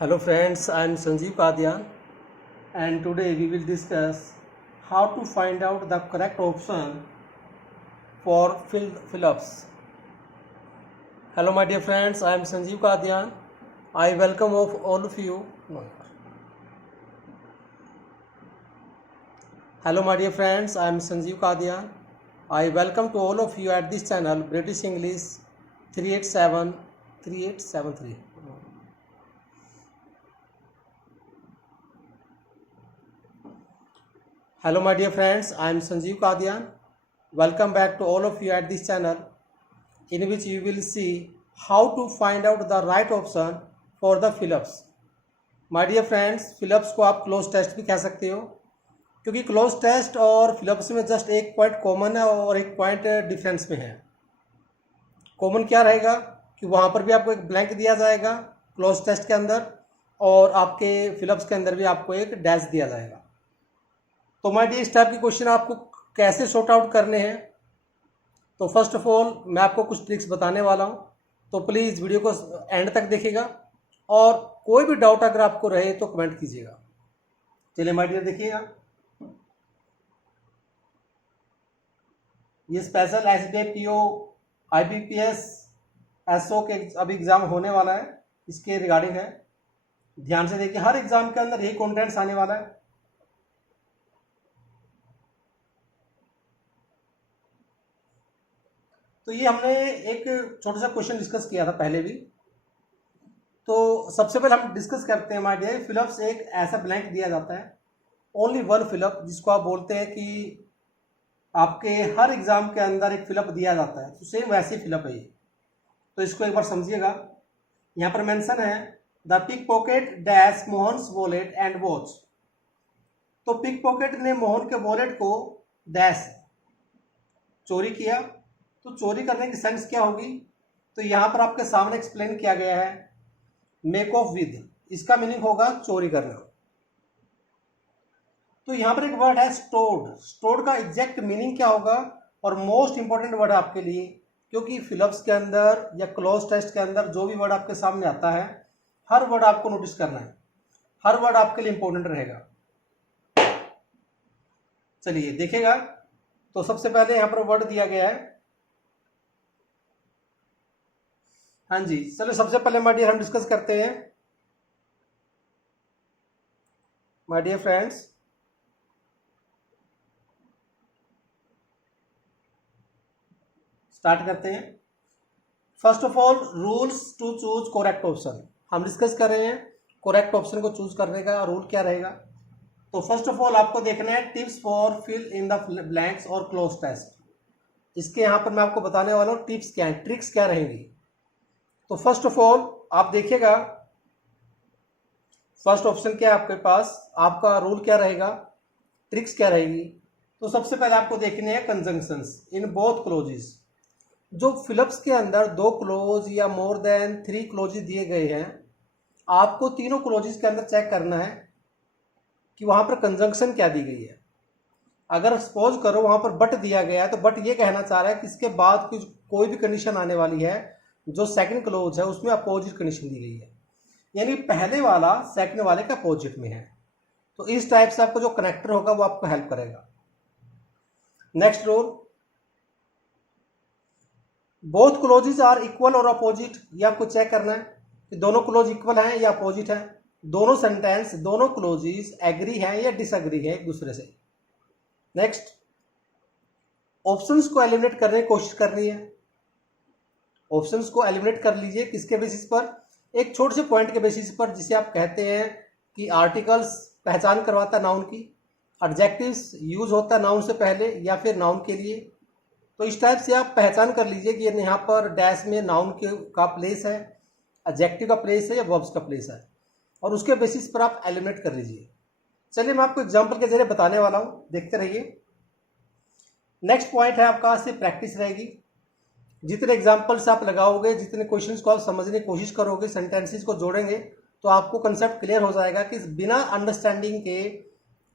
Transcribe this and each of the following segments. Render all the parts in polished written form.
Hello friends, I am Sanjeev Kadian and today we will discuss how to find out the correct option for fill-ups. Hello my dear friends, I am Sanjeev Kadian. I welcome all of you. Hello my dear friends, I am Sanjeev Kadian. I welcome to all of you at this channel British English 3873. Hello my dear friends, I am Sanjeev Kadian. Welcome back to all of you at this channel in which you will see how to find out the right option for the fill-ups. My dear friends, fill-ups को आप cloze test भी कह सकते हो क्योंकि cloze test और fill-ups में just एक पॉइंट कॉमन है और एक पॉइंट डिफरेंस में है। कॉमन क्या रहेगा कि वहाँ पर भी आपको एक ब्लैंक दिया जाएगा क्लोज टेस्ट के अंदर और आपके फिलअप्स के अंदर भी आपको एक डैश दिया जाएगा। तो माय डियर, इस टाइप के क्वेश्चन आपको कैसे सॉर्ट आउट करने हैं, तो फर्स्ट ऑफ ऑल मैं आपको कुछ ट्रिक्स बताने वाला हूँ, तो प्लीज़ वीडियो को एंड तक देखिएगा और कोई भी डाउट अगर आपको रहे तो कमेंट कीजिएगा। चलिए माय डियर देखिएगा, ये special SBI PO IBPS SO के अभी एग्ज़ाम होने वाला है, इसके रिगार्डिंग है। ध्यान से देखिए, हर एग्ज़ाम के अंदर यही कंटेंट्स आने वाला है। तो ये हमने एक छोटा सा क्वेश्चन डिस्कस किया था पहले भी, तो सबसे पहले हम डिस्कस करते हैं माय डियर। फिलअप्स एक ऐसा ब्लैंक दिया जाता है, ओनली वन फिलअप, जिसको आप बोलते हैं कि आपके हर एग्जाम के अंदर एक फिलअप दिया जाता है, तो सेम वैसे फिलअप है ये। तो इसको एक बार समझिएगा, यहाँ पर मेंशन है the pick pocket dash Mohan's wallet and watch. तो पिक पॉकेट ने मोहन के वॉलेट को डैश चोरी किया, तो चोरी करने की सेंस क्या होगी, तो यहाँ पर आपके सामने एक्सप्लेन किया गया है मेक ऑफ विद, इसका मीनिंग होगा चोरी करना। तो यहाँ पर एक वर्ड है स्टोर्ड, स्टोर्ड का एग्जैक्ट मीनिंग क्या होगा, और मोस्ट इंपॉर्टेंट वर्ड है आपके लिए, क्योंकि फिलअप्स के अंदर या क्लोज टेस्ट के अंदर जो भी वर्ड आपके सामने आता है, हर वर्ड आपको नोटिस करना है, हर वर्ड आपके लिए इंपॉर्टेंट रहेगा। चलिए देखिएगा, तो सबसे पहले यहाँ पर वर्ड दिया गया है, हाँ जी। चलो सबसे पहले माय डियर हम डिस्कस करते हैं। माय डियर फ्रेंड्स, स्टार्ट करते हैं। First of all, rules to choose correct option हम डिस्कस कर रहे हैं। करेक्ट ऑप्शन को चूज करने का रूल क्या रहेगा, तो फर्स्ट ऑफ ऑल आपको देखना है tips for fill in the blanks और क्लोज टेस्ट। इसके यहाँ पर मैं आपको बताने वाला हूँ टिप्स क्या है, ट्रिक्स क्या रहेंगी। तो फर्स्ट ऑफ ऑल आप देखिएगा, फर्स्ट ऑप्शन क्या है आपके पास, आपका रूल क्या रहेगा, ट्रिक्स क्या रहेगी। तो सबसे पहले आपको देखने हैं कंजंक्शंस इन बोथ क्लोजेस। जो फिलअप्स के अंदर दो क्लोज या मोर देन 3 क्लोजेस दिए गए हैं, आपको तीनों क्लोजेस के अंदर चेक करना है कि वहां पर कंजंक्शन क्या दी गई है। अगर सपोज करो वहां पर बट दिया गया है, तो बट ये कहना चाह रहा है कि इसके बाद कुछ कोई भी कंडीशन आने वाली है, जो सेकंड क्लोज है उसमें अपोजिट कंडीशन दी गई है, यानी पहले वाला सेकंड वाले के अपोजिट में है। तो इस टाइप से आपको जो कनेक्टर होगा वो आपको हेल्प करेगा। Next rule, both clauses are equal और अपोजिट, ये आपको चेक करना है कि दोनों क्लोज इक्वल हैं या अपोजिट हैं, दोनों सेंटेंस दोनों क्लोजेस एग्री हैं या डिसएग्री हैं एक दूसरे से। नेक्स्ट, ऑप्शंस को एलिमिनेट करने की कोशिश करनी है। ऑप्शंस को एलिमिनेट कर लीजिए, किसके बेसिस पर, एक छोटे से पॉइंट के बेसिस पर, जिसे आप कहते हैं कि आर्टिकल्स पहचान करवाता है नाउन की, एडजेक्टिव्स यूज होता है नाउन से पहले या फिर नाउन के लिए। तो इस टाइप से आप पहचान कर लीजिए कि यहाँ पर डैश में नाउन का प्लेस है, एडजेक्टिव का प्लेस है या वर्ब्स का प्लेस है, और उसके बेसिस पर आप एलिमिनेट कर लीजिए। चलिए मैं आपको एग्जाम्पल के जरिए बताने वाला हूँ, देखते रहिए। नेक्स्ट पॉइंट है आपका, सिर्फ प्रैक्टिस रहेगी। जितने एग्जाम्पल्स आप लगाओगे, जितने क्वेश्चंस को आप समझने की कोशिश करोगे, सेंटेंसेस को जोड़ेंगे, तो आपको कंसेप्ट क्लियर हो जाएगा कि बिना अंडरस्टैंडिंग के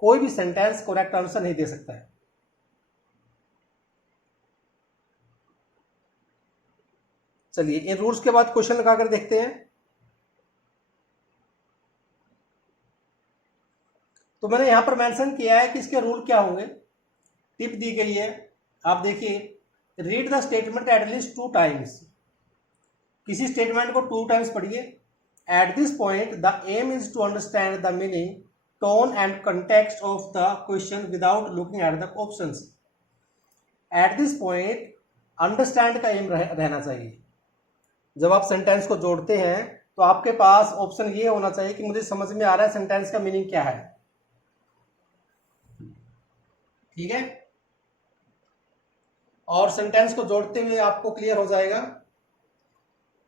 कोई भी सेंटेंस करेक्ट आंसर नहीं दे सकता है। चलिए इन रूल्स के बाद क्वेश्चन लगाकर देखते हैं। तो मैंने यहाँ पर मेंशन किया है कि इसके रूल क्या होंगे। टिप दी गई है, आप देखिए, read the statement at least 2 times. किसी स्टेटमेंट को 2 टाइम्स पढ़िए। At this point the aim is to understand the meaning, tone and context of the question without looking at the options. At this point understand का aim रहना चाहिए। जब आप sentence को जोड़ते हैं तो आपके पास ऑप्शन ये होना चाहिए कि मुझे समझ में आ रहा है सेंटेंस का मीनिंग क्या है। ठीक है, और सेंटेंस को जोड़ते हुए आपको क्लियर हो जाएगा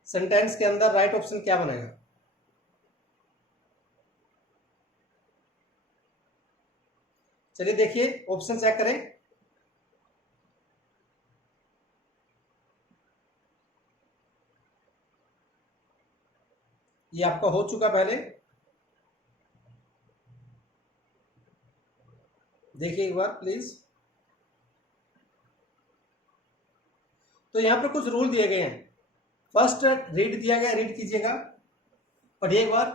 सेंटेंस के अंदर राइट ऑप्शन क्या बनेगा। चलिए देखिए, ऑप्शन चेक करें। ये आपका हो चुका पहले, देखिए एक बार प्लीज। तो यहां पर कुछ रूल दिए गए हैं। फर्स्ट रीड दिया गया, रीड कीजिएगा, पढ़िए एक बार।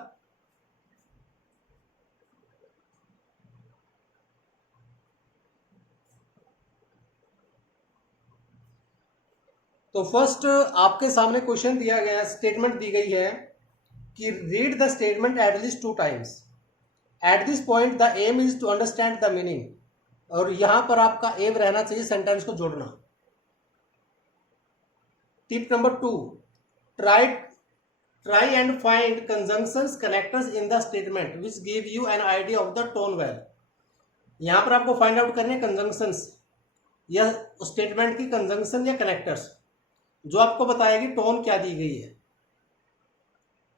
तो फर्स्ट आपके सामने क्वेश्चन दिया गया, स्टेटमेंट दी गई है कि read the statement at least 2 times. At this point the aim is to understand the meaning, और यहां पर आपका एम रहना चाहिए सेंटेंस को जोड़ना। Tip number 2, try and find conjunctions connectors in the statement which give you an idea of the tone well. यहां पर आपको फाइंड आउट करने कंजंक्शंस या स्टेटमेंट की कंजंक्शन या कनेक्टर्स जो आपको बताएगी टोन क्या दी गई है।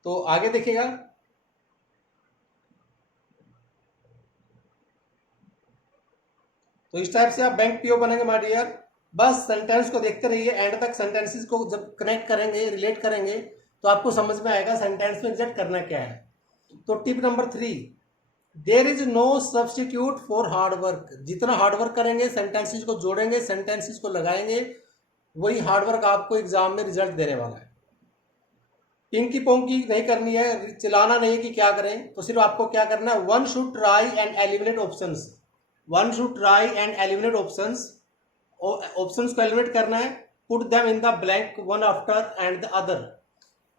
तो आगे देखिएगा, तो इस टाइप से आप बैंक पीओ बनेंगे माय डियर। बस सेंटेंस को देखते रहिए, एंड तक सेंटेंसेस को जब कनेक्ट करेंगे, रिलेट करेंगे, तो आपको समझ में आएगा सेंटेंस में एग्जैक्ट करना क्या है। तो tip number 3, there is no substitute for hard work. जितना हार्ड वर्क करेंगे, सेंटेंसेस को जोड़ेंगे, सेंटेंसेस को लगाएंगे, वही हार्ड वर्क आपको एग्जाम में रिजल्ट देने वाला है। पिंकी पोंकी नहीं करनी है, चिल्लाना नहीं है कि क्या करें, तो सिर्फ आपको क्या करना है, one should try and eliminate options. One should try and eliminate options. Options को एलिमिनेट करना है, put them in the blank one after and the other.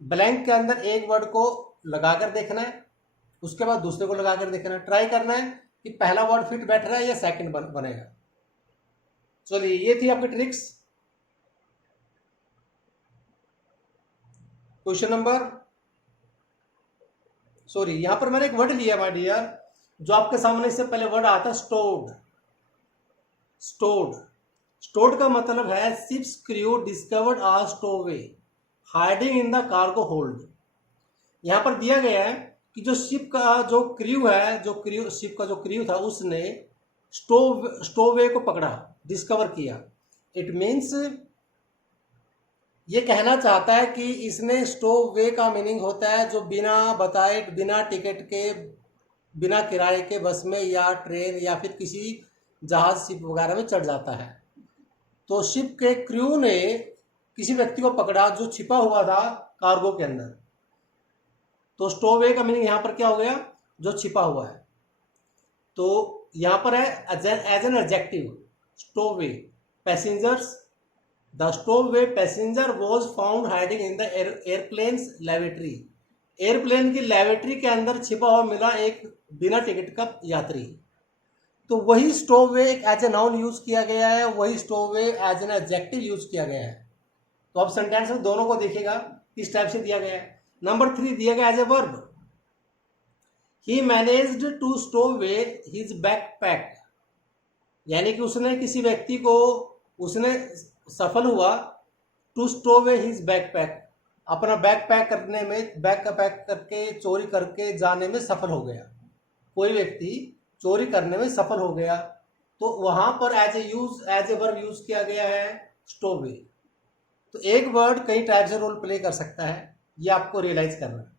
Blank के अंदर एक वर्ड को लगाकर देखना है, उसके बाद दूसरे को लगाकर देखना है। ट्राई करना है कि पहला वर्ड फिट बैठ रहा है या सेकंड बनेगा। चलिए, ये थी आपकी ट्रिक्स। क्वेश्चन नंबर, सॉरी, यहां पर मैंने एक वर्ड लिया माय डियर, जो आपके सामने इससे पहले वर्ड आता है स्टोर्ड। स्टोर्ड, स्टोर्ड का मतलब है ship's crew discovered a stowaway hiding in the cargo hold. यहां पर दिया गया है कि जो शिप का जो क्रू है, शिप का जो क्रू था, उसने स्टोवे को पकड़ा, डिस्कवर किया। इट मीन्स ये कहना चाहता है कि इसने स्टोवे का मीनिंग होता है जो बिना बताए, बिना टिकट के, बिना किराए के बस में या ट्रेन या फिर किसी जहाज, शिप वगैरह में चढ़ जाता है। तो शिप के क्रू ने किसी व्यक्ति को पकड़ा जो छिपा हुआ था कार्गो के अंदर। तो स्टोवे का मीनिंग यहां पर क्या हो गया, जो छिपा हुआ है। तो यहां पर है as an adjective, stowaway passengers. The stowaway passenger was found hiding in the airplane's lavatory. Airplane की लेवेटरी के अंदर छिपा हुआ मिला एक बिना टिकट का यात्री। तो वही स्टोवे एक एज ए नाउन यूज किया गया है, वही स्टोवे एज एन एडजेक्टिव यूज किया गया है। तो अब सेंटेंस में दोनों को देखिएगा किस टाइप से दिया गया है। नंबर 3 दिया गया as a verb, he managed to stow away his backpack. यानी कि उसने किसी व्यक्ति को, उसने सफल हुआ टू स्टोवे हिज बैकपैक, अपना बैग पैक करने में, बैग का पैक करके चोरी करके जाने में सफल हो गया। कोई व्यक्ति चोरी करने में सफल हो गया, तो वहां पर एज ए वर्ब यूज किया गया है स्टोवे। तो एक वर्ड कई टाइप से रोल प्ले कर सकता है, ये आपको रियलाइज करना है।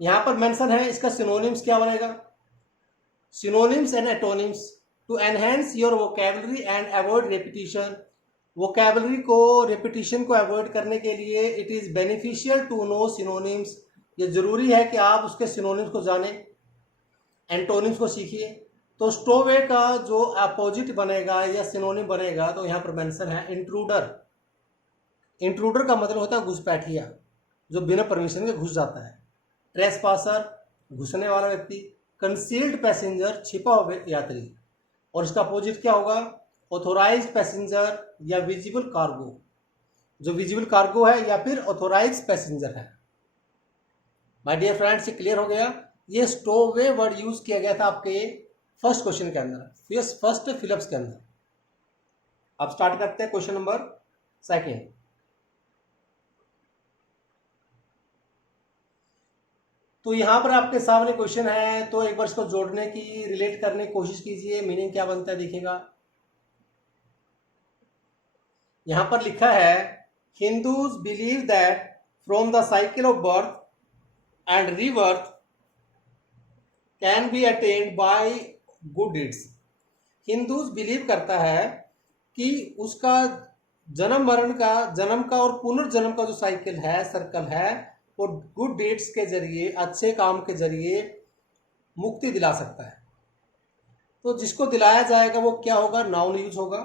यहां पर मेंशन है इसका सिनोनिम्स क्या बनेगा, synonyms and antonyms to enhance your vocabulary and avoid repetition. Vocabulary को, रेपिटेशन को अवॉइड करने के लिए it is beneficial to know synonyms. ये जरूरी है कि आप उसके सिनोनिम्स को जानें। एंटोनिम्स को सीखिए। तो स्टोवे का जो अपोजिट बनेगा या सिनोनिम बनेगा तो यहाँ पर मेंशन है इंट्रूडर। इंट्रूडर का मतलब होता है घुसपैठिया, जो बिना परमिशन के घुस जाता है। ट्रेसपासर, घुसने वाला व्यक्ति। कंसील्ड पैसेंजर, छिपा हुआ यात्री। और इसका अपोजिट क्या होगा? ऑथोराइज्ड पैसेंजर या विजिबल कार्गो। जो विजिबल कार्गो है या फिर ऑथोराइज्ड पैसेंजर है। माय डियर फ्रेंड्स, ये क्लियर हो गया। ये स्टोवे वर्ड यूज किया गया था आपके फर्स्ट क्वेश्चन के अंदर, फर्स्ट फिलिप्स के अंदर। अब स्टार्ट करते हैं क्वेश्चन नंबर सेकेंड। तो यहां पर आपके सामने क्वेश्चन है, तो एक बार इसको जोड़ने की, रिलेट करने की कोशिश कीजिए। मीनिंग क्या बनता है देखिएगा। यहां पर लिखा है Hindus believe that from the cycle of birth and rebirth can be attend bye good deeds. Hindus believe करता है कि उसका जन्म का और पुनर्जन्म का जो साइकिल है, सर्कल है, वो गुड डीड्स के जरिए, अच्छे काम के जरिए मुक्ति दिला सकता है। तो जिसको दिलाया जाएगा वो क्या होगा? नाउन यूज होगा।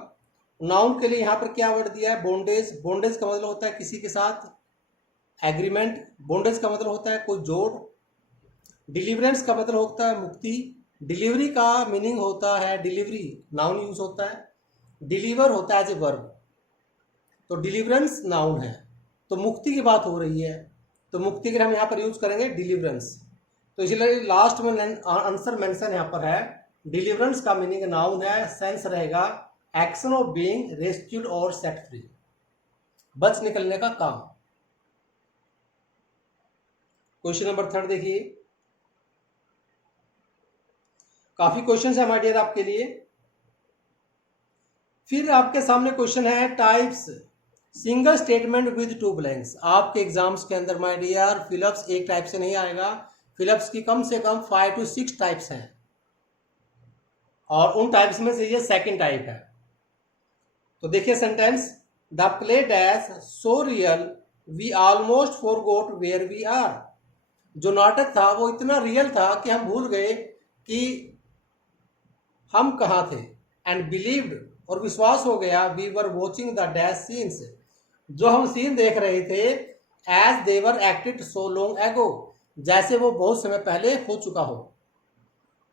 नाउन के लिए यहाँ पर क्या वर्ड दिया है? बॉन्डेज। बॉन्डेज का मतलब होता है किसी के साथ एग्रीमेंट। बॉन्डेज का मतलब होता है कोई जोड़। डिलीवरेंस का मतलब होता है मुक्ति। डिलीवरी का मीनिंग होता है डिलीवरी, नाउन यूज होता है। डिलीवर होता है एज ए वर्ब। तो डिलीवरेंस नाउन है। तो मुक्ति की बात हो रही है, तो मुक्ति के लिए हम यहाँ पर यूज करेंगे डिलीवरेंस। तो इसलिए लास्ट में आंसर मेंशन यहाँ पर है। डिलीवरेंस का मीनिंग नाउन है, सेंस रहेगा एक्शन ऑफ बीइंग रेस्क्यूड और सेट फ्री, बच निकलने का काम। क्वेश्चन नंबर थर्ड देखिए। काफी क्वेश्चन है माय डियर आपके लिए। फिर आपके सामने क्वेश्चन है types single statement with two blanks. आपके एग्जाम्स के अंदर माय डियर फिलिप्स एक टाइप से नहीं आएगा, फिलिप्स की कम से कम 5 to 6 टाइप्स हैं, और उन टाइप्स में से ये सेकंड टाइप है। तो देखिए sentence, the play dash so real we almost forgot where we are. जो नाटक था वो इतना रियल था कि हम भूल गए कि हम कहाँ थे। एंड बिलीव्ड, और विश्वास हो गया, we were watching the dash scenes, जो हम सीन देख रहे थे, as they were acted so long ago, जैसे वो बहुत समय पहले हो चुका हो।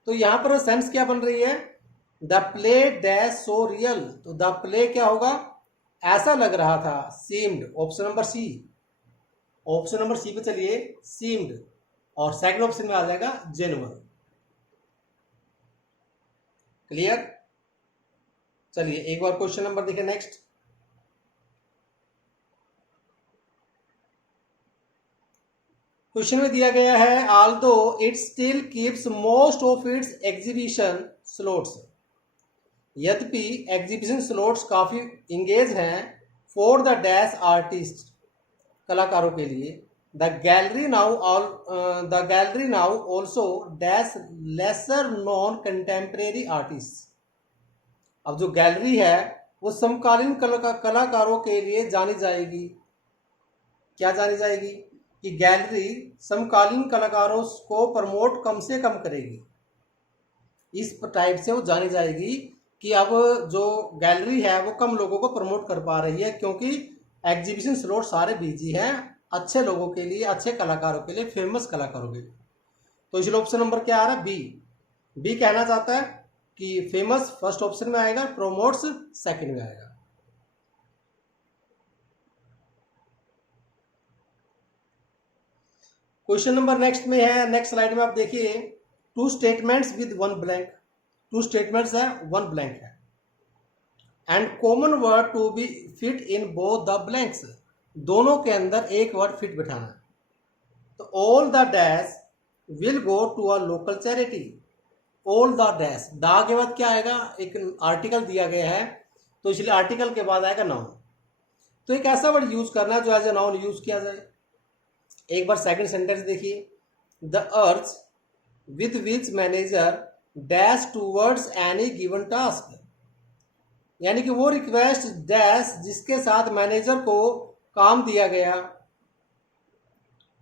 तो यहां पर सेंस क्या बन रही है? The play dash so real. तो द प्ले क्या होगा? ऐसा लग रहा था, seemed. Option number C, option number C पे चलिए, सीम्ड। और सेकंड ऑप्शन में आ जाएगा जेन्युइन। क्लियर? चलिए एक बार क्वेश्चन नंबर देखिए नेक्स्ट। क्वेश्चन में दिया गया है, although it still keeps most of its exhibition slots. यद्यपि एग्जीबिशन स्लॉट्स काफी इंगेज हैं फॉर द डैश आर्टिस्ट, कलाकारों के लिए। The gallery now also dash lesser known contemporary artist. अब जो गैलरी है वो समकालीन कलाकारों के लिए जानी जाएगी। क्या जानी जाएगी? कि गैलरी समकालीन कलाकारों को प्रमोट कम से कम करेगी। इस टाइप से वो जानी जाएगी कि अब जो गैलरी है वो कम लोगों को प्रमोट कर पा रही है, क्योंकि एग्जीबिशन स्लॉट सारे बिजी हैं अच्छे लोगों के लिए, अच्छे कलाकारों के लिए, फेमस कलाकारों के लिए। तो इसलिए ऑप्शन नंबर क्या आ रहा है? बी। बी कहना चाहता है कि फेमस फर्स्ट ऑप्शन में आएगा, प्रोमोट्स सेकंड में आएगा। क्वेश्चन नंबर नेक्स्ट में है, नेक्स्ट स्लाइड में आप देखिए, two statements with one blank. Two statements है, वन ब्लैंक है, and common word to be fit in both the blanks. दोनों के अंदर एक वर्ड फिट बिठाना है। तो all the dash will go to a local charity. All the dash, the के बाद क्या आएगा? एक आर्टिकल दिया गया है, तो इसलिए आर्टिकल के बाद आएगा नाउन। तो एक ऐसा वर्ड यूज करना है जो एज ए नाउन यूज किया जाए। एक बार सेकंड सेंटेंस देखिए, the urge with which manager dash towards any given task. यानी कि वो रिक्वेस्ट डैश जिसके साथ मैनेजर को काम दिया गया,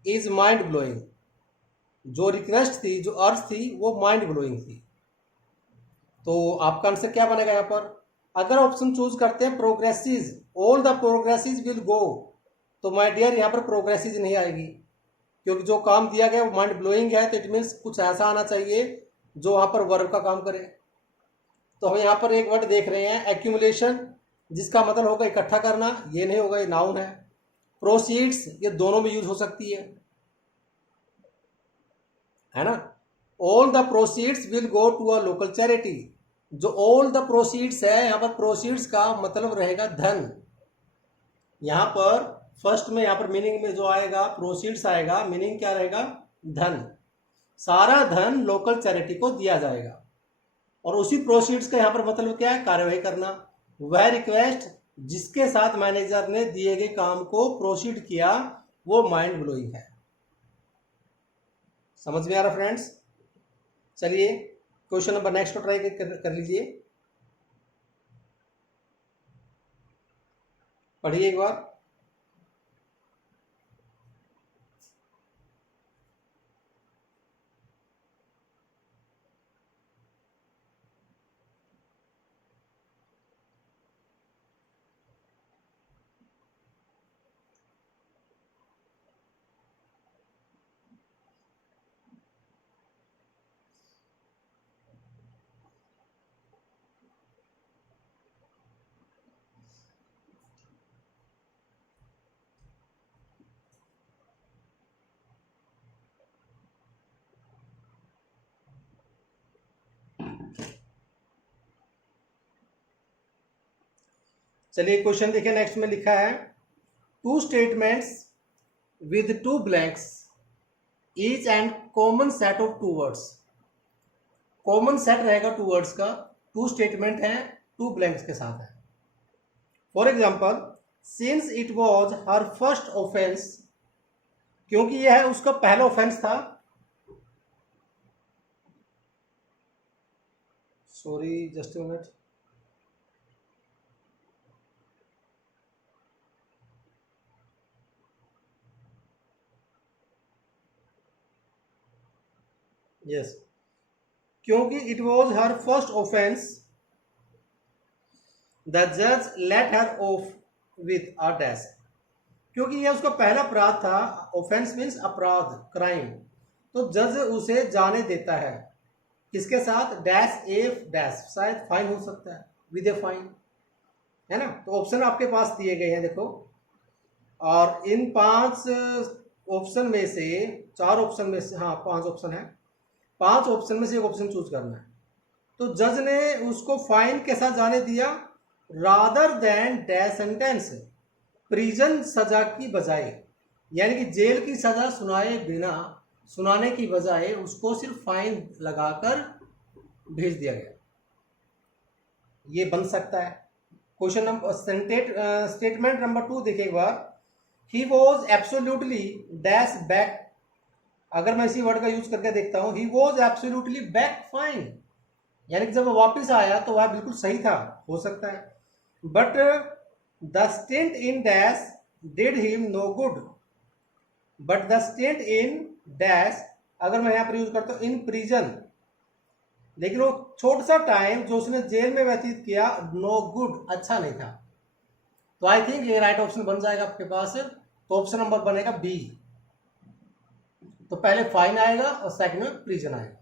इज माइंड ब्लोइंग। जो रिक्वेस्ट थी, जो अर्ज थी, वो माइंड ब्लोइंग थी। तो आपका आंसर क्या बनेगा यहाँ पर? अगर ऑप्शन चूज करते हैं progressive, all the progressive will go, तो माय डियर यहाँ पर प्रोग्रेसिव नहीं आएगी, क्योंकि जो काम दिया गया वो माइंड ब्लोइंग है, तो इट मीन्स कुछ ऐसा आना चाहिए जो वहां पर वर्ब का काम करे। तो हम यहाँ पर एक वर्ड देख रहे हैं एक्यूमुलेशन, जिसका मतलब होगा इकट्ठा करना, ये नहीं होगा, ये नाउन है। प्रोसीड्स, ये दोनों में यूज हो सकती है ना। All the proceeds will go to a local charity, जो ऑल द प्रोसीड्स है, यहाँ पर प्रोसीड्स का मतलब रहेगा धन। यहाँ पर फर्स्ट में, यहाँ पर मीनिंग में जो आएगा प्रोसीड्स आएगा, मीनिंग क्या रहेगा? धन। सारा धन लोकल चैरिटी को दिया जाएगा, और उसी प्रोसीड्स का यहाँ पर मतलब क्या है? कार्यवाही करना। वह रिक्वेस्ट जिसके साथ मैनेजर ने दिए गए काम को प्रोसीड किया, वो माइंड ब्लोइंग है। समझ में आ रहा फ्रेंड्स? चलिए क्वेश्चन नंबर नेक्स्ट को ट्राई कर लीजिए, पढ़िए एक बार। चलिए क्वेश्चन देखिए, नेक्स्ट में लिखा है two statements with two blanks each and common set of two words. Common set रहेगा टू वर्ड्स का, टू स्टेटमेंट है, टू ब्लैंक्स के साथ है। For example, since it was her first offence, क्योंकि यह है उसका पहला ऑफेंस था। Sorry just a minute, yes, क्योंकि it was her first offence the जज let her off with a dash, क्योंकि यह उसका पहला अपराध था। ऑफेंस मीन्स अपराध, क्राइम, तो जज उसे जाने देता है, किसके साथ? डैश एफ डैश, शायद फाइन हो सकता है, विद ए फाइन, है ना। तो ऑप्शन आपके पास दिए गए हैं देखो, और इन 5 ऑप्शन में से, 4 ऑप्शन में से, हाँ 5 ऑप्शन है, 5 ऑप्शन में से एक ऑप्शन चूज करना है। तो जज ने उसको फाइन के साथ जाने दिया, rather than dash sentence, prison सजा की बजाय, यानी कि जेल की सजा सुनाने की बजाय उसको सिर्फ फाइन लगाकर भेज दिया गया। ये बन सकता है। क्वेश्चन नंबर स्टेटमेंट नंबर 2 देखिए एक बार, he was absolutely dash back, अगर मैं इसी वर्ड का यूज करके देखता हूं, he was absolutely back fine, यानी कि जब वो वापिस आया तो वह बिल्कुल सही था, हो सकता है। But the stent in dash did him no good, but the stent in dash, अगर मैं यहां पर यूज करता हूं इन प्रिजन, लेकिन वो छोटा सा टाइम जो उसने जेल में व्यतीत किया, नो गुड, अच्छा नहीं था। तो आई थिंक ये राइट ऑप्शन बन जाएगा आपके पास, तो ऑप्शन नंबर बनेगा बी। तो पहले फाइन आएगा और सेकंड में प्रिजन आएगा।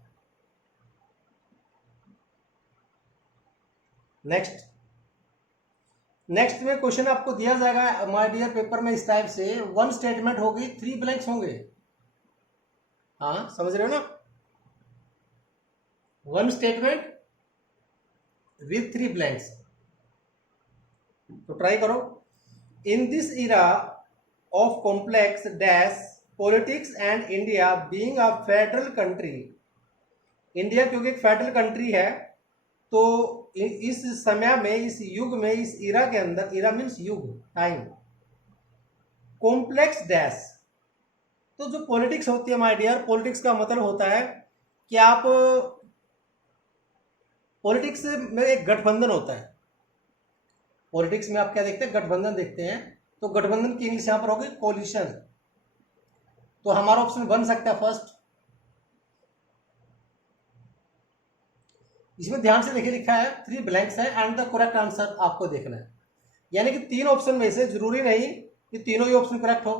नेक्स्ट में क्वेश्चन आपको दिया जाएगा माय डियर पेपर में इस टाइप से, 1 स्टेटमेंट होगी, 3 ब्लैंक्स होंगे। हाँ समझ रहे हो ना, 1 स्टेटमेंट विथ 3 ब्लैंक्स। तो ट्राई करो। In this era of complex dash politics and India being a federal country, India क्योंकि एक फेडरल कंट्री है, तो इस समय में, इस युग में, इस इरा के अंदर, इरा मीन्स युग, टाइम, कॉम्प्लेक्स डैश, तो जो पॉलिटिक्स होती है माय डियर, पॉलिटिक्स का मतलब होता है कि आप, पॉलिटिक्स में एक गठबंधन होता है। पॉलिटिक्स में आप क्या देखते हैं? गठबंधन देखते हैं। तो गठबंधन की इंग्लिश यहां पर होगी कोलिशन। तो हमारा ऑप्शन बन सकता है फर्स्ट, इसमें ध्यान से देखिए लिखा है 3 ब्लैंक्स है एंड द करेक्ट आंसर आपको देखना है। यानी कि 3 ऑप्शन में से जरूरी नहीं कि तीनों ही ऑप्शन करेक्ट हो,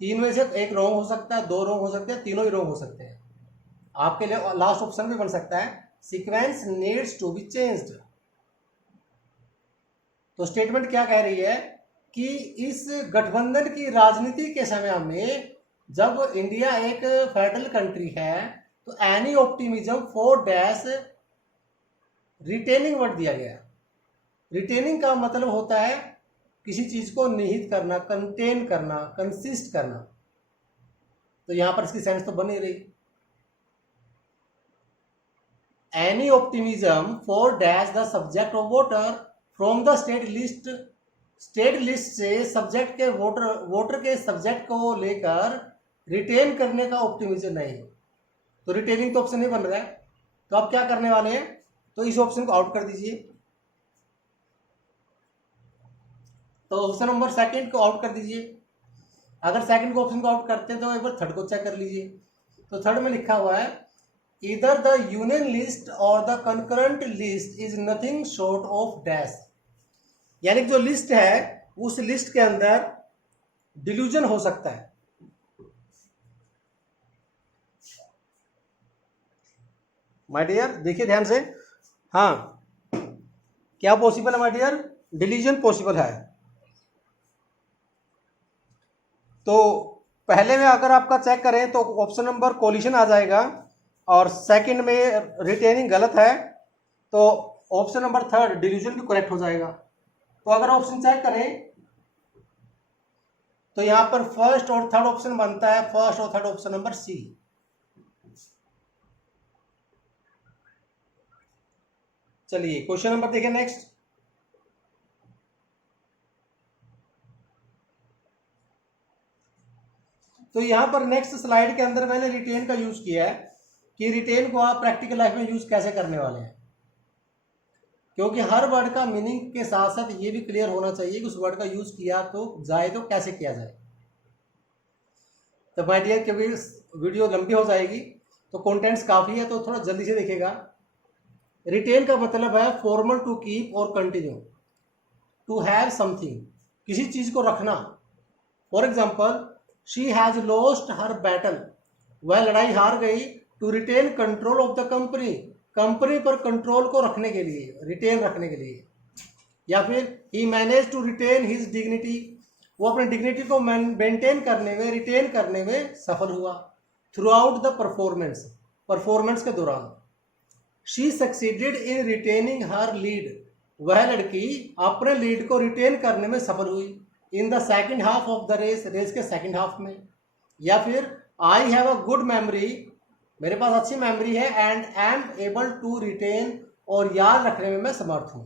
3 में से एक रॉन्ग हो सकता है, 2 रॉन्ग हो सकते हैं, तीनों ही रॉन्ग हो सकते हैं। आपके लिए लास्ट ऑप्शन भी बन सकता है sequence needs to be changed. तो स्टेटमेंट क्या कह रही है कि इस गठबंधन की राजनीति के समय में जब इंडिया एक फेडरल कंट्री है तो any optimism for dash retaining word दिया गया। रिटेनिंग का मतलब होता है किसी चीज को निहित करना, कंटेन करना, कंसिस्ट करना। तो यहां पर इसकी सेंस तो बन ही रही। Any optimism for dash the subject of voter from the state list. State list से सब्जेक्ट के वोटर के सब्जेक्ट को लेकर रिटेन करने का ऑप्टिमिज्म नहीं। तो रिटेनिंग तो ऑप्शन नहीं बन रहा है, तो आप क्या करने वाले हैं, तो इस ऑप्शन को आउट कर दीजिए। तो ऑप्शन नंबर सेकंड को आउट कर दीजिए। अगर सेकंड को ऑप्शन को आउट करते हैं तो एक बार थर्ड को चेक कर लीजिए। तो थर्ड में लिखा हुआ है इधर द यूनियन लिस्ट और the concurrent list is nothing short of dash. यानी जो लिस्ट है उस लिस्ट के अंदर डिल्यूजन हो सकता है। माय डियर देखिए ध्यान से, हाँ क्या पॉसिबल है माय डियर, डिलीजन पॉसिबल है। तो पहले में अगर आपका चेक करें तो ऑप्शन नंबर कोलिशन आ जाएगा और सेकंड में रिटेनिंग गलत है तो ऑप्शन नंबर थर्ड डिल्यूजन भी करेक्ट हो जाएगा। तो अगर ऑप्शन चेक करें तो यहां पर फर्स्ट और थर्ड ऑप्शन बनता है, फर्स्ट और थर्ड ऑप्शन नंबर सी। चलिए क्वेश्चन नंबर देखिए नेक्स्ट। तो यहां पर नेक्स्ट स्लाइड के अंदर मैंने रिटेन का यूज किया है कि रिटेन को आप प्रैक्टिकल लाइफ में यूज कैसे करने वाले हैं, क्योंकि हर वर्ड का मीनिंग के साथ साथ ये भी क्लियर होना चाहिए कि उस वर्ड का यूज किया तो जाए तो कैसे किया जाए। तो माय डियर क्योंकि वीडियो लंबी हो जाएगी तो कंटेंट्स काफी है तो थोड़ा जल्दी से देखिएगा। रिटेन का मतलब है formal to keep or continue, to have something, किसी चीज को रखना। For example she has lost her battle, वह लड़ाई हार गई। To retain control of the company, company पर कंट्रोल को रखने के लिए, रिटेन रखने के लिए। या फिर he manage to retain his dignity, वो अपने डिग्निटी को मेंटेन करने में, रिटेन करने में सफल हुआ। Through out the performance, performance के दौरान। She succeeded in retaining her lead, वह लड़की अपने लीड को रिटेन करने में सफल हुई। In the second half of the race, race के सेकेंड हाफ में। या फिर I have a good memory, मेरे पास अच्छी मेमोरी है। And am able to retain, और याद रखने में मैं समर्थ हूं।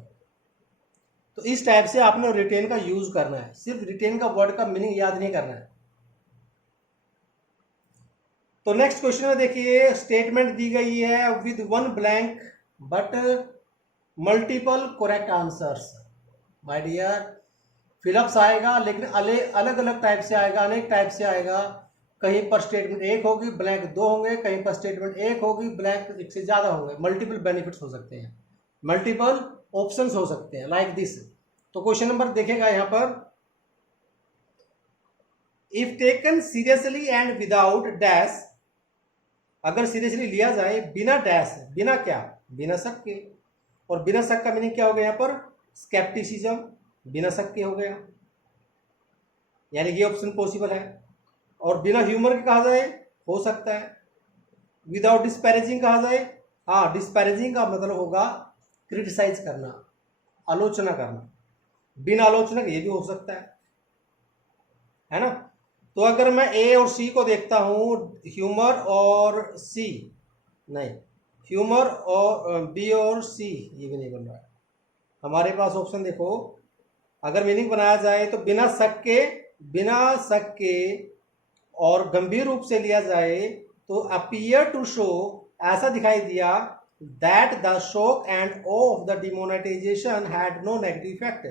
तो इस टाइप से आपने रिटेन का यूज करना है, सिर्फ रिटेन का वर्ड का मीनिंग याद नहीं करना है। तो नेक्स्ट क्वेश्चन में देखिए स्टेटमेंट दी गई है with 1 blank but multiple correct answers. My dear fill ups आएगा लेकिन अलग अलग टाइप से आएगा, अनेक टाइप से आएगा। कहीं पर स्टेटमेंट 1 होगी, ब्लैंक 2 होंगे, कहीं पर स्टेटमेंट 1 होगी, ब्लैंक 1 से ज्यादा होंगे। मल्टीपल बेनिफिट्स हो सकते हैं, मल्टीपल ऑप्शंस हो सकते हैं लाइक दिस। तो क्वेश्चन नंबर देखेगा यहां पर, if taken seriously and without dash, अगर सीरियसली लिया जाए बिना डैश, बिना क्या, बिना शक के। और बिना शक का मीनिंग क्या हो गया यहाँ पर, स्केप्टिसिज्म, बिना शक के हो गया, यानी ये ऑप्शन पॉसिबल है। और बिना ह्यूमर के कहा जाए, हो सकता है। विदाउट डिस्पैरेजिंग कहा जाए, हाँ डिस्पैरेजिंग का मतलब होगा क्रिटिसाइज करना, आलोचना करना। बिना आलोचना के ये भी हो सकता है ना। तो अगर मैं ए और सी को देखता हूं, ह्यूमर और सी नहीं, ह्यूमर और बी और सी, ये भी नहीं बन रहा है हमारे पास ऑप्शन। देखो अगर मीनिंग बनाया जाए तो बिना शक के, बिना शक के और गंभीर रूप से लिया जाए तो अपीयर टू शो, ऐसा दिखाई दिया that the shock and of the demonetisation had no negative effect,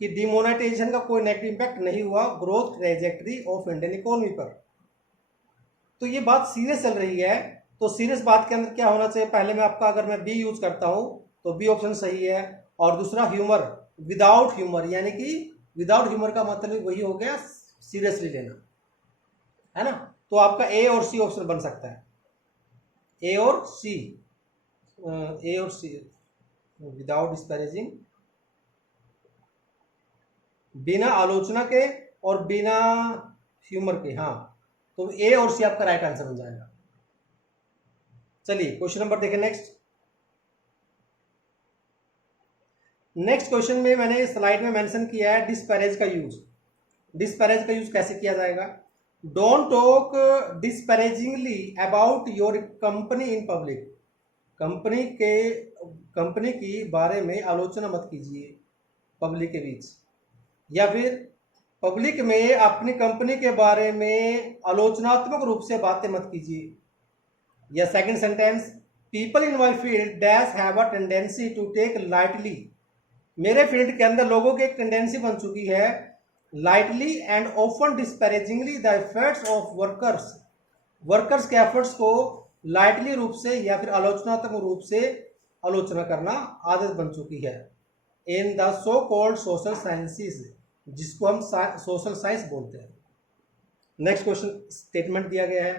कि डिमोनेटाइजेशन का कोई नेगेटिव इम्पैक्ट नहीं हुआ growth trajectory of Indian economy पर। तो ये बात सीरियस चल रही है। तो सीरियस बात के अंदर क्या होना चाहिए, पहले में आपका अगर मैं बी यूज करता हूं तो बी ऑप्शन सही है। और दूसरा ह्यूमर, विदाउट ह्यूमर, यानी कि विदाउट ह्यूमर का मतलब वही हो गया सीरियसली लेना, है ना। तो आपका ए और सी ऑप्शन बन सकता है, ए और सी, ए और सी, विदाउट डिस्पैरेजिंग, बिना आलोचना के और बिना ह्यूमर के। हाँ, तो ए और सी आपका राइट आंसर बन जाएगा। चलिए क्वेश्चन नंबर देखें नेक्स्ट। नेक्स्ट क्वेश्चन में मैंने स्लाइड में मेंशन किया है डिस्पैरेज का यूज। डिस्पैरेज का यूज कैसे किया जाएगा, don't talk disparagingly about your company in public, company की बारे में आलोचना मत कीजिए पब्लिक के बीच, या फिर पब्लिक में अपनी कंपनी के बारे में आलोचनात्मक रूप से बातें मत कीजिए। या second sentence, people in my field dash have a tendency to take lightly, मेरे फील्ड के अंदर लोगों की एक टेंडेंसी बन चुकी है lightly and often disparagingly the efforts of workers के एफर्ट्स को लाइटली रूप से या फिर आलोचनात्मक रूप से आलोचना करना आदत बन चुकी है in the so called social sciences, जिसको हम सोशल साइंस बोलते हैं। नेक्स्ट क्वेश्चन स्टेटमेंट दिया गया है,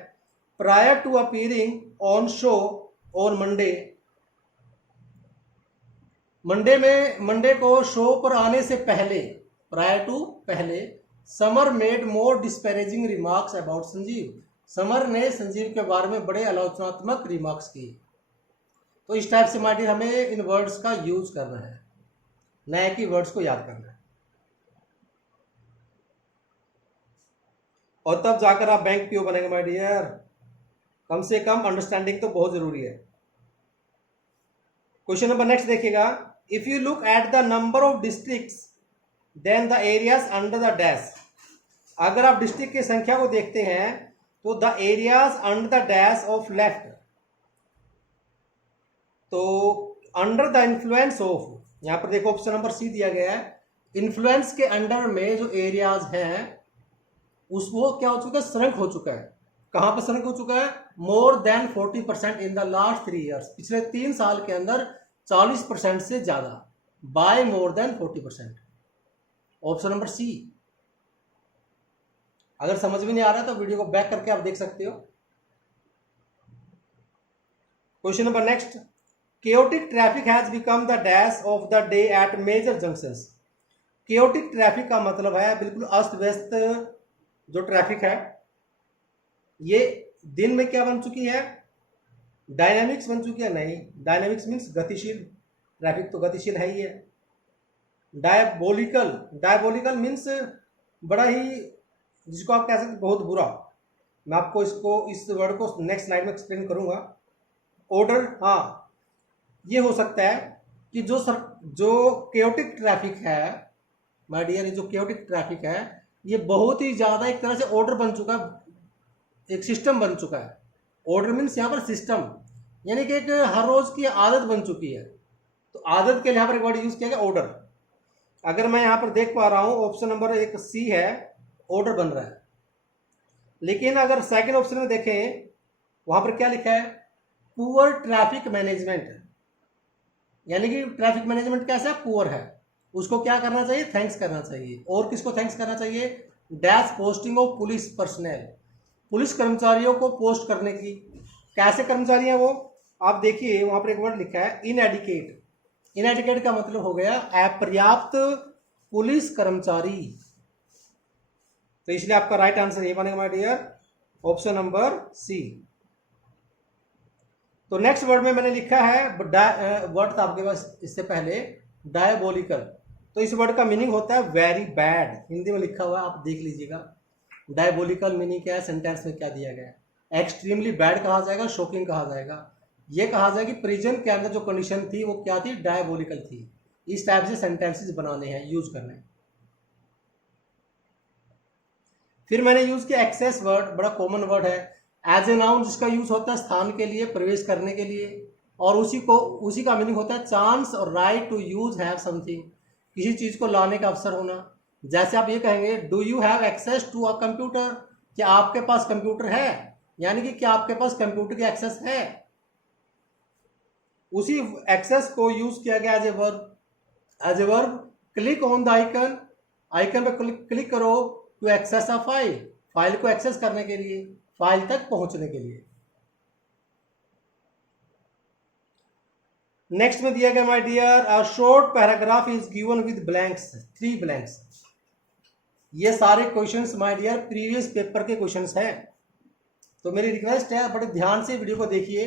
prior to appearing on show on Monday को शो पर आने से पहले, प्रायर टू पहले, Samar made more disparaging remarks about Sanjeev, Samar ने संजीव के बारे में बड़े आलोचनात्मक रिमार्क्स किए। तो इस टाइप से माय डियर हमें इन वर्ड्स का यूज करना है, नए की वर्ड्स को याद करना है, और तब जाकर आप बैंक पीओ बनेंगे माय डियर। कम से कम अंडरस्टैंडिंग तो बहुत जरूरी है। क्वेश्चन नंबर नेक्स्ट देखिएगा, if you look at the number of districts then the areas under the dash, अगर आप डिस्ट्रिक्ट की संख्या को देखते हैं तो the areas under the dash of left, तो अंडर द इन्फ्लुएंस ऑफ, यहां पर देखो ऑप्शन नंबर सी दिया गया है, इन्फ्लुएंस के अंडर में जो एरियाज हैं उसको क्या हो चुका है, श्रंक हो चुका है। कहां पर श्रंक हो चुका है, more than 40% in the last 3 years, पिछले 3 साल के अंदर 40% से ज्यादा, by more than 40%, option number C. अगर समझ में नहीं आ रहा तो वीडियो को बैक करके आप देख सकते हो। Question number next, chaotic traffic has become the dash of the day at major junctions, chaotic traffic का मतलब है बिल्कुल अस्त व्यस्त जो ट्रैफिक है, ये दिन में क्या बन चुकी है, डायनामिक्स बन चुकी है। नहीं, डायनामिक्स मीन्स गतिशील, ट्रैफिक तो गतिशील है ही है। डायबोलिकल मीन्स बड़ा ही, जिसको आप कह सकते बहुत बुरा। मैं आपको इस वर्ड को नेक्स्ट स्लाइड में एक्सप्लेन करूंगा। ऑर्डर, हाँ, ये हो सकता है कि जो केओटिक ट्रैफिक है माय डियर, जो केओटिक ट्रैफिक है ये बहुत ही ज्यादा एक तरह से ऑर्डर बन चुका है, एक सिस्टम बन चुका है। ऑर्डर मीन्स यहाँ पर सिस्टम, यानी कि एक हर रोज की आदत बन चुकी है। तो आदत के लिए यहाँ पर एक वर्ड यूज किया गया ऑर्डर। अगर मैं यहाँ पर देख पा रहा हूँ ऑप्शन नंबर 1 सी है, ऑर्डर बन रहा है। लेकिन अगर सेकंड ऑप्शन में देखें वहां पर क्या लिखा है, पुअर ट्रैफिक मैनेजमेंट, यानी कि ट्रैफिक मैनेजमेंट कैसा है, पुअर है, उसको क्या करना चाहिए, थैंक्स करना चाहिए। और किसको थैंक्स करना चाहिए, dash posting of police personal, police कर्मचारियों को पोस्ट करने की। कैसे कर्मचारी हैं वो, आप देखिए वहां पर एक वर्ड लिखा है इनएडिकेट। इनएडिकेट का मतलब हो गया अपर्याप्त पुलिस कर्मचारी। तो इसलिए आपका राइट आंसर ये बनेगा my dear, option number C. तो नेक्स्ट वर्ड में मैंने लिखा है, वर्ड था आपके पास इससे पहले, डायबोलिकल। तो इस वर्ड का मीनिंग होता है वेरी बैड, हिंदी में लिखा हुआ है, आप देख लीजिएगा। डायबोलिकल मीनिंग क्या है, सेंटेंस में क्या दिया गया है, एक्सट्रीमली बैड कहा जाएगा, शॉकिंग कहा जाएगा। ये कहा जाएगा कि प्रिजन के अंदर जो कंडीशन थी वो क्या थी, डायबोलिकल थी। इस टाइप से सेंटेंसेस बनाने हैं, यूज करने हैं। फिर मैंने यूज किया एक्सेस वर्ड, बड़ा कॉमन वर्ड है, एज ए नाउन, जिसका यूज होता है स्थान के लिए, प्रवेश करने के लिए, और उसी का मीनिंग होता है chance or right to use have something, किसी चीज को लाने का अवसर होना। जैसे आप ये कहेंगे, do you have access to a computer, क्या आपके पास कंप्यूटर है, यानी कि क्या आपके पास कंप्यूटर की एक्सेस है, उसी एक्सेस को यूज किया गया as a verb. As a verb, click on the icon, icon पे क्लिक करो to access a file, file को एक्सेस करने के लिए, फाइल तक पहुंचने के लिए। नेक्स्ट में दिया गया my dear, a short paragraph is given with blanks, 3 blanks. ये सारे questions my dear previous paper के क्वेश्चंस हैं। तो मेरी रिक्वेस्ट है बड़े ध्यान से वीडियो को देखिए।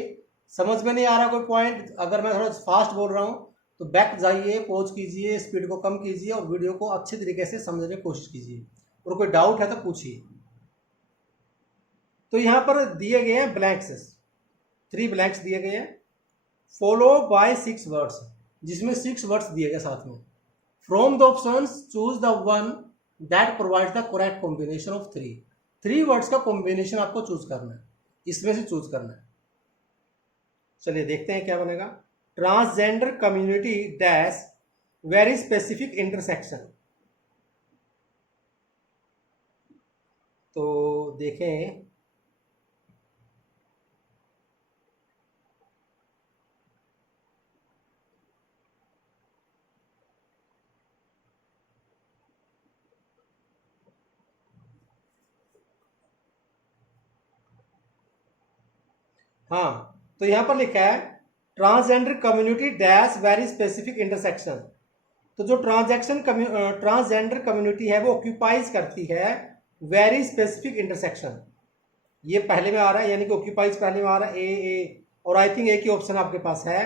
समझ में नहीं आ रहा कोई पॉइंट, अगर मैं थोड़ा फास्ट बोल रहा हूँ तो बैक जाइए, पॉज कीजिए, स्पीड को कम कीजिए और वीडियो को अच्छे तरीके से समझने की कोशिश कीजिए, और कोई डाउट है तो पूछिए। तो यहाँ पर दिए गए हैं ब्लैंक्स, 3 ब्लैंक्स दिए गए हैं, फॉलो बाय 6 वर्ड्स, जिसमें 6 वर्ड्स दिए गए साथ में। From the options choose the one that provides the correct combination of 3 words का कॉम्बिनेशन आपको चूज करना है, इसमें से चूज करना है। चलिए देखते हैं क्या बनेगा। Transgender community dash very specific intersection. तो देखें, हाँ, तो यहां पर लिखा है transgender community dash very specific intersection. तो जो ट्रांसजेंडर कम्युनिटी है वो ऑक्यूपाइज करती है वेरी स्पेसिफिक इंटरसेक्शन। ये पहले में आ रहा है, यानी कि ऑक्यूपाइज पहले में आ रहा है, ए, और आई थिंक ए की ऑप्शन आपके पास है,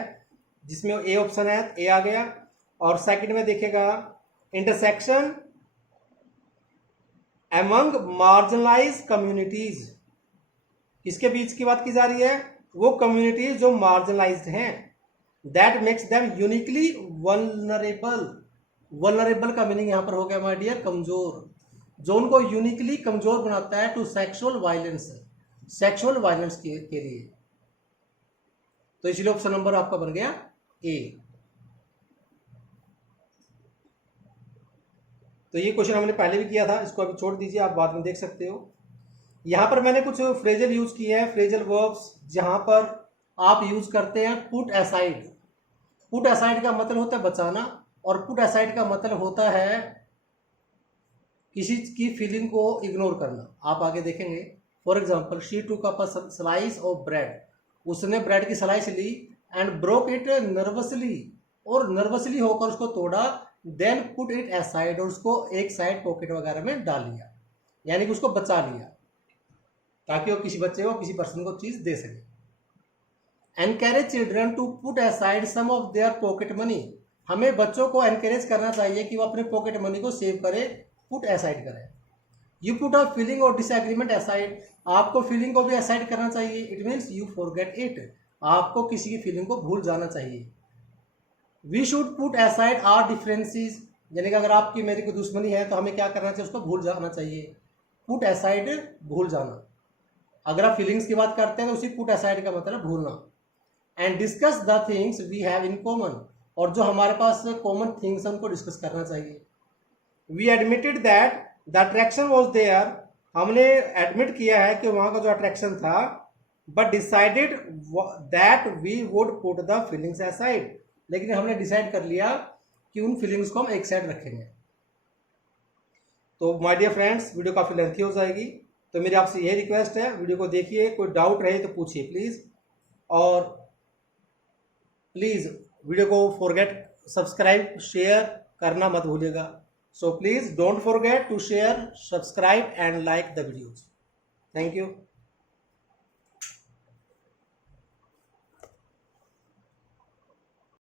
जिसमें ए ऑप्शन है, ए आ गया। और सेकंड में देखेगा इंटरसेक्शन एमंग मार्जिनलाइज कम्युनिटीज, किसके बीच की बात की जा रही है, वो कम्युनिटीज जो मार्जिनलाइज्ड हैं, that makes them uniquely vulnerable. Vulnerable का मीनिंग यहां पर हो गया माय डियर कमजोर, जो उनको यूनिकली कमजोर बनाता है to sexual violence, sexual violence के लिए। तो इसलिए ऑप्शन नंबर आपका बन गया ए। तो ये क्वेश्चन हमने पहले भी किया था, इसको अभी छोड़ दीजिए, आप बाद में देख सकते हो। यहां पर मैंने कुछ फ्रेजल यूज किए हैं, फ्रेजल वर्ब्स, जहां पर आप यूज करते हैं पुट असाइड। पुट असाइड का मतलब होता है बचाना, और पुट असाइड का मतलब होता है किसी की फीलिंग को इग्नोर करना। आप आगे देखेंगे, for example she took up a slice of bread, उसने ब्रेड की स्लाइस ली एंड ब्रोक इट नर्वसली, और नर्वसली होकर उसको तोड़ा, देन पुट इट असाइड, और उसको एक साइड पॉकेट वगैरह में डाल लिया, यानी कि उसको बचा लिया ताकि वो किसी बच्चे को, किसी पर्सन को चीज दे सके। Encourage children to put aside some of their pocket money, हमें बच्चों को एनकरेज करना चाहिए कि वो अपने पॉकेट मनी को सेव करे, पुट असाइड करें। You put a feeling or disagreement aside, आपको फीलिंग को भी असाइड करना चाहिए, it means you forget it, आपको किसी की फीलिंग को भूल जाना चाहिए। We should put aside our differences, यानी कि अगर आपकी मेरी कोई दुश्मनी है तो हमें क्या करना चाहिए, उसको भूल जाना चाहिए। पुट असाइड भूल जाना, अगर आप फीलिंग्स की बात करते हैं तो उसी पुट असाइड का मतलब भूलना। And discuss the things we have in common, और जो हमारे पास कॉमन थिंग्स हमको डिस्कस करना चाहिए। We admitted that the attraction was there, हमने एडमिट किया है कि वहां का जो अट्रैक्शन था, but decided that we would put the feelings aside, लेकिन हमने डिसाइड कर लिया कि उन फीलिंग्स को हम एक साइड रखेंगे। तो माय डियर फ्रेंड्स, वीडियो काफी लेंथी हो जाएगी, तो मेरी आपसे यही रिक्वेस्ट है, वीडियो को देखिए, कोई डाउट रहे तो पूछिए प्लीज, और प्लीज वीडियो को फॉरगेट सब्सक्राइब शेयर करना मत भूलिएगा। So please don't forget to share, subscribe and like the videos. Thank you.